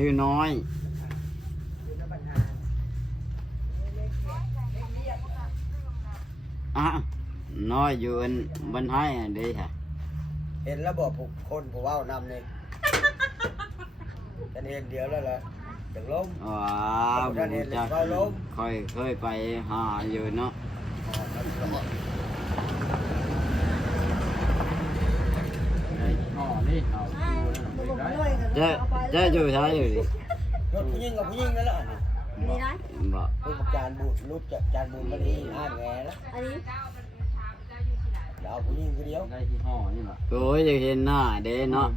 ชื่อน้อยอ่ะน้อยอยู่อันบันไห้ดีค่ะ เห็นแล้วบอกผู้คนผู้ว่านำนี่ฉันเห็นเดียวแล้วล่ะจังล้ม ว้าวผมจะค่อยเคยไปหาอยู่เนาะจะอยู่ใช่อยู่ดิ รถผู้หญิงกับผู้หญิงนั่นแหละ มีนะ บอก คือจานบูดรูปจากจานบูดมันนี่ห้าแง่แล้ว อันนี้ ดาวผู้หญิงคือเดียว โอ้ยจะเห็นหน้าเด้เนาะ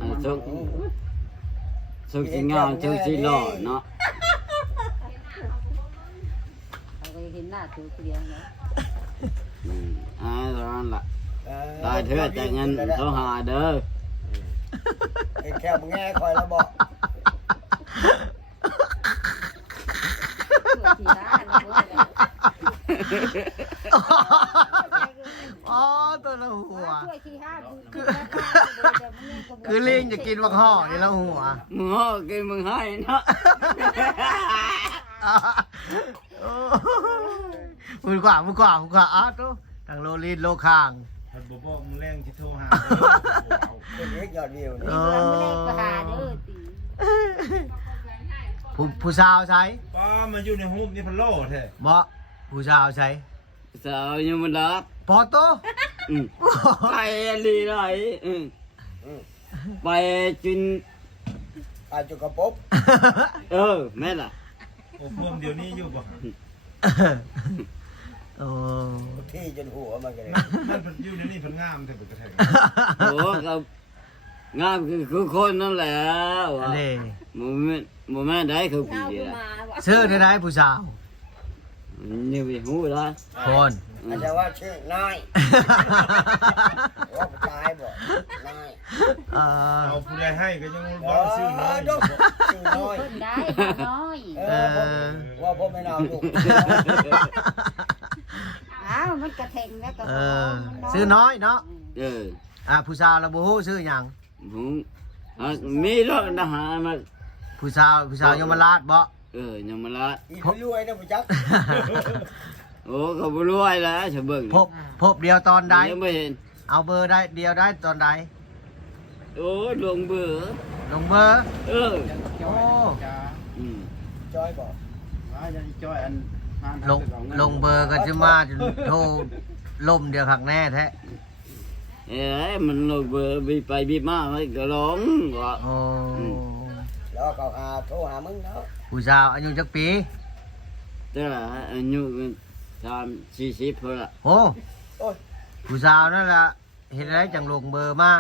สุกสิงามชื่อสิหล่อเนาะ เราก็เห็นหน้าตัวเดียวนะ ตอนนั้นล่ะตายเถิดแต่เงินเขาหาเด้อ เห็นแค่มึงแง่คอยแล้วบอก ขี่ห้า อ๋อตัวละหัว ช่วยขี่ห้า คือลิงจะกินบักห่อนี่ละหัว มึงห่อกินมึงให้เนาะ มือกว่าอ้าวตัวทางโลลินโลคาง มันบอกมึงแรงที่โทรหา เป็นเล็กยอดวิวนี่ นี่เราไม่ได้กระหาเด้อตี ผู้สาวใช้ ป้ามันอยู่ในห้องนี่พันโลแท้ บ่ผู้สาวใช้ สาวยังมันรับ พอโต ไปลีไรไปจิน อาจุกระปุ๊บ แม่ล่ะ โอ้เพิ่มเดี๋ยวนี้อยู่บ่ โอ้ ที่จนหัวมันกันเลย มันอยู่ในนี่พันงามแท้เป็นกระแทก โอ้กับงามคือคนนั่นแหละ อันนี้ โมเมนต์ได้คือผี เอา ละ มาว่ะ ชื่อได้ผู้สาว นี่ไปหูละ คน อาจจะว่าชื่อนายว่าผู้ชายบอกนาย เอาผู้ใดให้ก็ยัง อ๋ บ่ อ ซื้อน้อย ดกชื่อน้อย เพิ่นได้น้อย ว่าพ่อไม่นาวลูก อ้าวมันกระเทงแล้วก็ ชื่อน้อยเนาะ เออ ผู้สาวเราบ่ฮู้ชื่อหยัง ผมมีรถทหารมา ผู้สาวยมราชบ่ ยังมาละ อีกรวยนะผู้จัก โอ้เขาบ่รวยแล้วฉันเบิ่ง พบเดียวตอนใด ยังไม่เห็น เอาเบอร์ได้เดียวได้ตอนใด โอ้ลงเบื่อ ลงเบอร์ โอ้ จอยบอก ลงเบอร์ก็จะมาโทรล่มเดียวขักแน่แท้ มันลงเบื่อบีไปบีมาไม่ก็ร้องว่า โอ้ แล้วเขาหาโทรหามึงเนาะ ผู้สาวอายุจักปี แต่ละอายุ30-40เท่าละ โอ้ผู้สาวนั่นล่ะเห็นได้จังลงเบอร์มา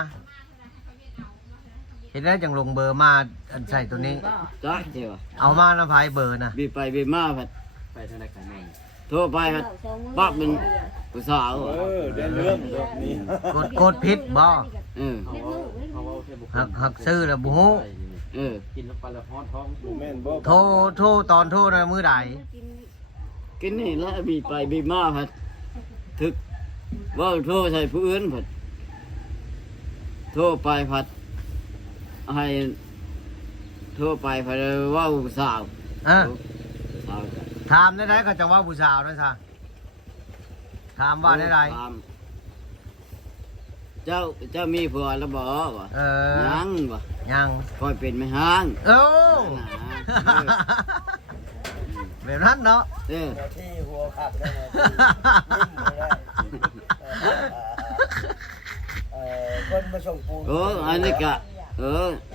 เห็นได้จังลงเบอร์มาอันใส่ตัวนี้ จักเดียว เอามาน้ำพายเบอร์นะ บีไปบีมาผัดไปทางไหนกันโทรไปผัดปั๊บเป็นผู้สาว ได้เรื่องแบบนี้ กดพิษบ่ เออ หักซื้อแล้วบูฮู้ เออ แม่นบ่ โทรตอนโทรในะมือใด กินนี่แล้วบีไปบีมาผัดถึกว่าโทรใส่ผู้อื่นผัดโทรไปผัดให้โทรไปผัดว่าผู้สาว สาว ถามได้ไรก็จะว่าผู้สาวนั่นซะถามว่าได้ไร เจ้ามีผัวแล้วบ่วะยังวะ ยัง คอยเป็นไม่ห้าง โอ้แบบนั้นเนาะ ที่หัวขับได้ไงคนมาส่งปูน อันนี้ก็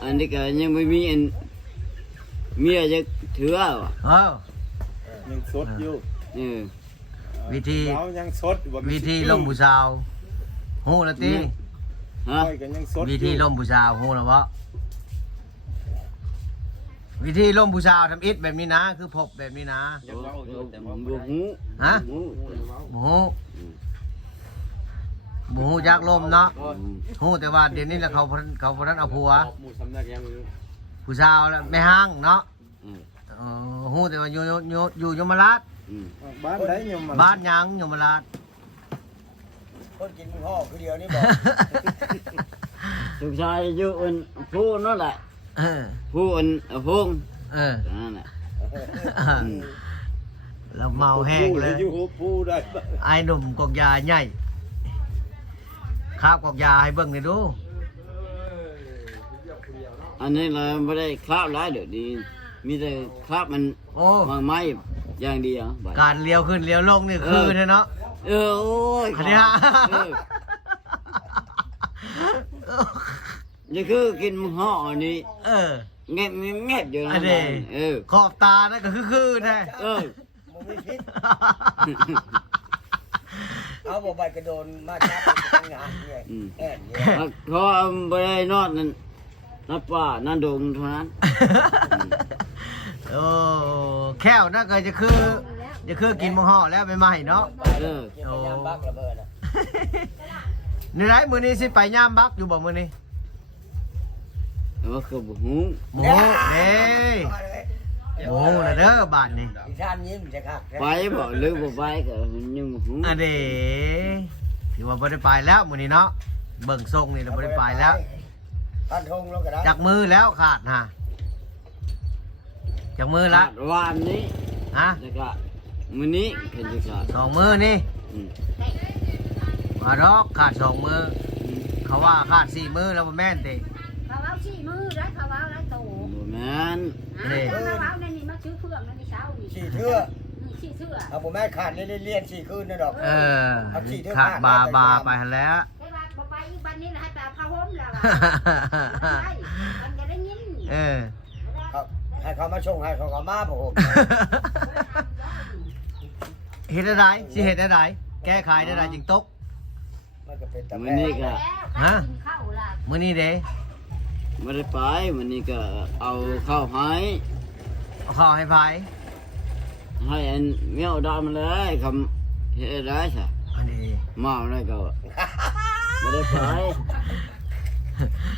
อันนี้ก็ยังไม่มีอันเมียจะเถื่อวะ ยังสดอยู่ วิธี เรายังสด วิธีลงผู้สาวฮู้ละติ ฮะ ค่อยกันยังสด วิธีลงผู้สาวฮู้ละบ่วิธีลงผู้สาวทำอิฐแบบนี้นะ คือพบแบบนี้นะ บุหู ฮะบ่ฮู้บ่ฮู้จักลมเนาะฮู้แต่ว่าเดี๋ยวนี้แหละเขาบ่ทันเอาผัวผู้สาวแล้วไม่ห้างเนาะฮู้แต่ว่าอยู่ยมราช บ้านได้ยม บ้านหยังยมราช คนกินห่อคือเดียวนี่บอก สุชายอยู่อันผู้นั่นแหละ เออ ผู้อันพง นั่นแหละ แล้วเมาแห้งเลย อยู่ผู้ได้ ไอ้หนุ่มกอกยาใหญ่คาบกอกยาให้เบิ่งหน่อยดู อันนี้เราไม่ได้คราบร้ายเดี๋ยวนี้มีแต่คราบมัน โอ้ มาไม้อย่างเดียวบัด การเลี้ยวขึ้นเลี้ยวลงนี่คือเนาะ โอ้ย อันนี้ฮะ นี่คือกินมึงห่ออันนี้ เออ แงบแงบอยู่ อั นะ นนี้ เ ขอบตานั่นก็คือแท้ เออ มึงไม่คิดเอาบ่ใบกระโดนมาจับงานเนี่ยแอนเนี่ย เพราะว่าไปได้นอดนั่นนับป่านั่นดงเท่านั้น โอ้แค่วน่าก็จะคือกินมังห่อแล้วไม่ใหม่เนาะ เออ เกี่ยวกับยามบักระเบิดอ่ะ นี่ไรมื้อนี้สิไปย่ามบักอยู่บ่มื้อนี้ แต่ว่าคือบุหู หมูเด้หมูน่ะเด้อบ้านนี่ อีชานยิ้มจะคัก ไปบ่หรือบ่ไปก็ยังบุหู อันเด้ถือว่าบ่ได้ไปแล้วมื้อนี้เนาะเบิ่งทรงนี่เราบ่ได้ไปแล้ว พันธงแล้วก็ได้ จากมือแล้วขาดฮะจากมือละ วานนี้ ฮะ แล้วก็มื้อนี้เป็นจะขาด สองมือนี่ อืม ว่าดอกขาดสองมือเขาว่าขาดสี่มือแล้วบ่แม่นติ เขาเอาชี้มือได้เขาเอาได้โต บ่แม่น เขาเอาในนี่มาซื้อเครื่องนั่นนี่เช้านี่ ขี่เทื่อ ชี้เสื้อ เอาผมแม่ขาดเรียน4คืนนะดอก เออขาดบาไปหันแล้ว ไอ้บ้านบ่ไปอีบ้านนี้ให้ไปเอาผ้าห่มแล้วมันจะได้ยิน เออ ให้เขามาชงให้เขาก็มาผม เฮ็ดได้สิเฮ็ดได้แก้ไขได้จึงตก มันก็เป็นตะ มื้ แม่ อนี้ก็ ฮะกินข้าวล่ะ มื้อนี้เด้ บ่ได้ไปมื้อนี้ก็เอาข้าวให้ เอาข้าวให้ไผ ให้อันเมียวดามันเลยคำเฮ็ดได้ซะ อันนี้ มาแล้วก็บ่ได้ไป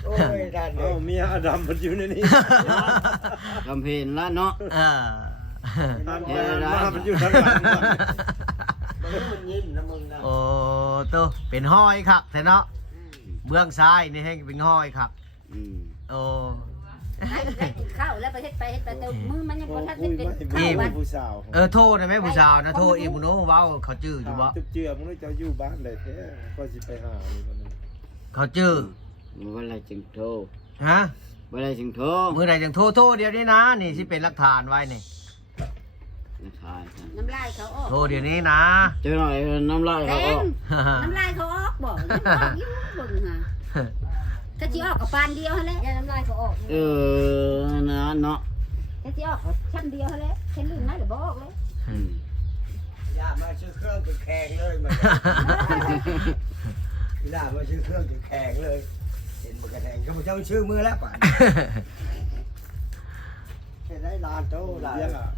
โอ้ยท่านเล เอ้าย เมียอดัมมันอยู่ในนี้ คำเห็นแล้วเนาะ เออ ท่านมามันอยู่ทางหลังมัน มันยิ้มนะมึงนะ โอ้ตัวเป็นห้อยคักแท้เนาะเบื้องซ้ายนี่ให้เป็นห้อยคัก อืม โอ้ ให้กินข้าวแล้วไปเฮ็ดแต่มือมันยัง พ บ่ อ ทัน คุย เป็น ไม่ ข้าว มี วัน ผู้สาว โทษได้ไหมผู้สาวนะโทษอีบุโนเว้าเขาจื้ออยู่บ่ จุบเจือมึงจะอยู่บ้านได้แท้ก็สิไปหานี่มัน เขาจื้อ บ่ได้จึงโทร ฮะ บ่ได้จึงโทร มือใดจังโทษเดี๋ยวนี้นะนี่สิเป็นหลักฐานไว้นี่ นะครับ น้ำลายเขาออก โทษเดี๋ยวนี้นะ เจอหน่อยน้ำลาย แด เขาออง ก น้ำลายเขาออกบ่ยิ้มเบิ่งฮะถ้าสิออกกับปานเดียวหั่นแหละอย่าน้ำลายเขาออก เออนะเนาะ ถ้าสิออกชั้นเดียวหั่นแหละชั้นอื่นน่าจะบ่ออกเลย อืม ย่ามาซื้อเครื่องจุดแข็งเลยมันย่ามาซื้อเครื่องจุดแข็งเลยเห็นมันกระแทงก็มันจะชื่อมือแล้วป่ะเห็นได้ลานโตลาน เลี้ยงอ่ะ